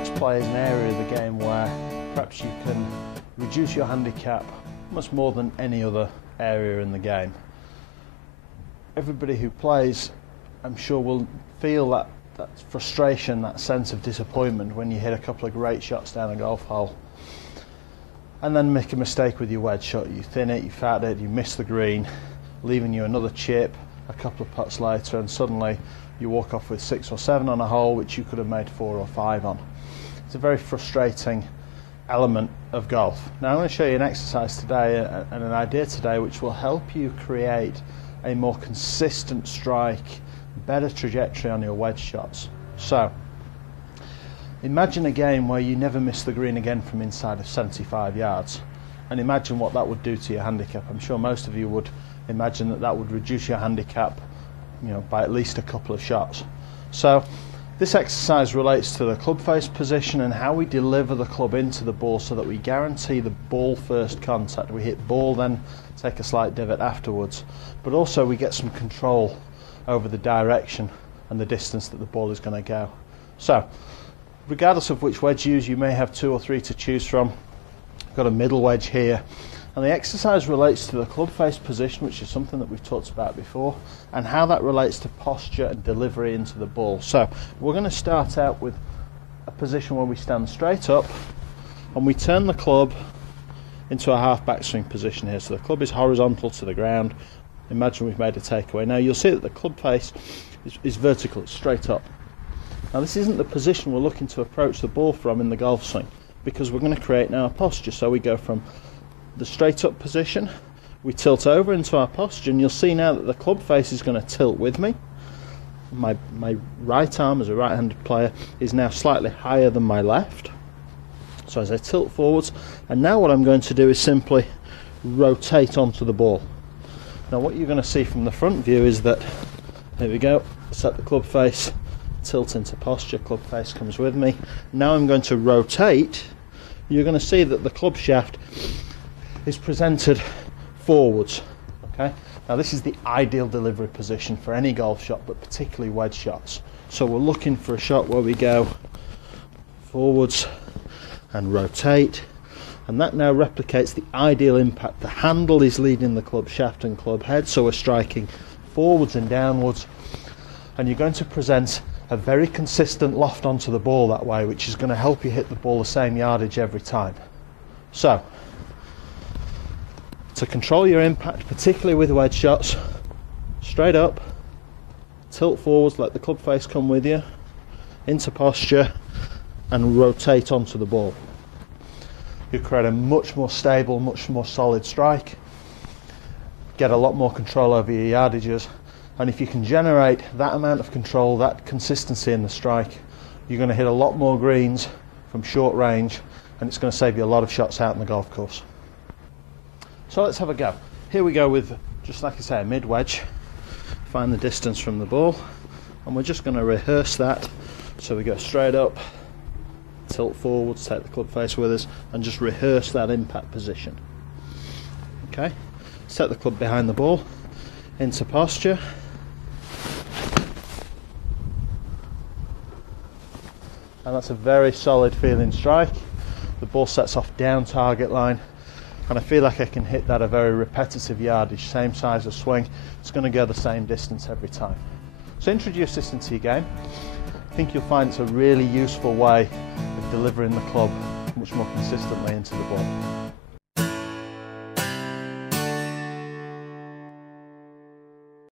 wedge play is an area of the game where perhaps you can reduce your handicap much more than any other area in the game. Everybody who plays, I'm sure, will feel that frustration, that sense of disappointment when you hit a couple of great shots down a golf hole and then make a mistake with your wedge shot. You thin it, you fat it, you miss the green, leaving you another chip a couple of putts later, and suddenly you walk off with 6 or 7 on a hole which you could have made 4 or 5 on. It's a very frustrating element of golf. Now I'm going to show you an exercise today and an idea today which will help you create a more consistent strike, better trajectory on your wedge shots. So imagine a game where you never miss the green again from inside of 75 yards, and imagine what that would do to your handicap. I'm sure most of you would imagine that that would reduce your handicap, by at least a couple of shots. So this exercise relates to the club face position and how we deliver the club into the ball so that we guarantee the ball first contact. We hit ball, then take a slight divot afterwards, but also we get some control over the direction and the distance that the ball is going to go. So regardless of which wedge you use, you may have 2 or 3 to choose from. I've got a middle wedge here, and the exercise relates to the club face position, which is something that we've talked about before, and how that relates to posture and delivery into the ball. So we're going to start out with a position where we stand straight up and we turn the club into a half backswing position here. So the club is horizontal to the ground. Imagine we've made a takeaway. Now you'll see that the club face is vertical, it's straight up. Now this isn't the position we're looking to approach the ball from in the golf swing, because we're going to create now a posture. So we go from the straight up position, we tilt over into our posture, and you'll see now that the club face is going to tilt with me. My right arm as a right-handed player is now slightly higher than my left. So as I tilt forwards, and now what I'm going to do is simply rotate onto the ball. Now what you're going to see from the front view is that, here we go, set the club face, tilt into posture, club face comes with me. Now I'm going to rotate. You're going to see that the club shaft is presented forwards. Okay, now this is the ideal delivery position for any golf shot, but particularly wedge shots. So we're looking for a shot where we go forwards and rotate, and that now replicates the ideal impact. The handle is leading the club shaft and club head, so we're striking forwards and downwards, and you're going to present a very consistent loft onto the ball that way, which is going to help you hit the ball the same yardage every time. So to control your impact, particularly with wedge shots, straight up, tilt forwards, let the club face come with you, into posture, and rotate onto the ball. You create a much more stable, much more solid strike, get a lot more control over your yardages, and if you can generate that amount of control, that consistency in the strike, you're going to hit a lot more greens from short range, and it's going to save you a lot of shots out in the golf course. So let's have a go. Here we go with, just like I say, a mid wedge. Find the distance from the ball, and we're just going to rehearse that. So we go straight up, tilt forwards, take the club face with us, and just rehearse that impact position. Okay, set the club behind the ball, into posture, and that's a very solid feeling strike. The ball sets off down target line, and I feel like I can hit that a very repetitive yardage, same size of swing. It's going to go the same distance every time. So introduce this into your game. I think you'll find it's a really useful way of delivering the club much more consistently into the ball.